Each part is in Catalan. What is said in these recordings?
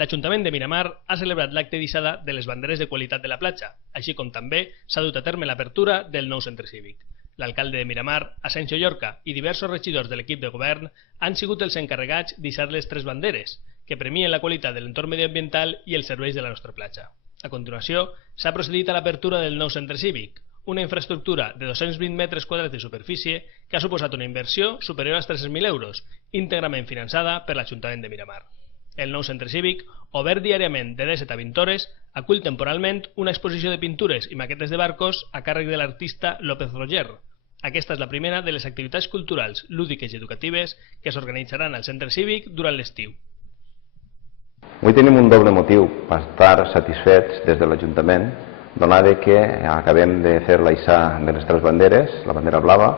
L'Ajuntament de Miramar ha celebrat l'acte d'hissada de les banderes de qualitat de la platja, així com també s'ha dut a terme l'apertura del nou centre cívic. L'alcalde de Miramar, Asensio Llorca, i diversos regidors de l'equip de govern han sigut els encarregats d'hissar les 3 banderes, que premien la qualitat de l'entorn mediambiental i els serveis de la nostra platja. A continuació, s'ha procedit a l'apertura del nou centre cívic, una infraestructura de 220 metres quadrats de superfície que ha suposat una inversió superior als 300.000 euros, íntegrament finançada per l'Ajuntament de Miramar. El nou centre cívic, obert diàriament de 17 a 20 hores, acull temporalment una exposició de pintures i maquetes de barcos a càrrec de l'artista López Roger. Aquesta és la primera de les activitats culturals, lúdiques i educatives que s'organitzaran al centre cívic durant l'estiu. Avui tenim un doble motiu per estar satisfets des de l'Ajuntament, donat que acabem de fer l'hissar de les 3 banderes, la bandera blava,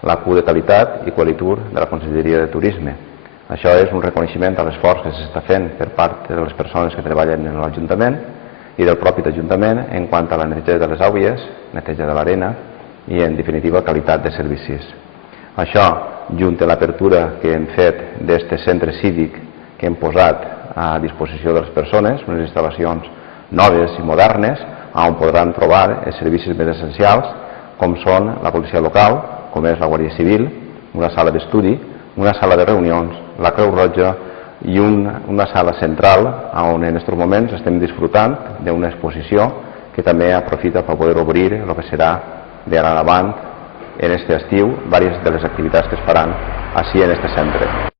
la Q de qualitat i qualitur de la Conselleria de Turisme. Això és un reconeixement a l'esforç que s'està fent per part de les persones que treballen en l'Ajuntament i del propi Ajuntament en quant a la neteja de les aules, neteja de l'arena i, en definitiva, qualitat de servicis. Això, junt a l'apertura que hem fet d'aquest centre cívic que hem posat a disposició de les persones, unes instal·lacions noves i modernes, on podran trobar els servicis més essencials, com són la policia local, com és la Guàrdia Civil, una sala d'estudi, una sala de reunions, la Creu Roja i una sala central on en aquests moments estem disfrutant d'una exposició que també aprofita per poder obrir el que serà d'ara endavant en aquest estiu diverses de les activitats que es faran així en aquest centre.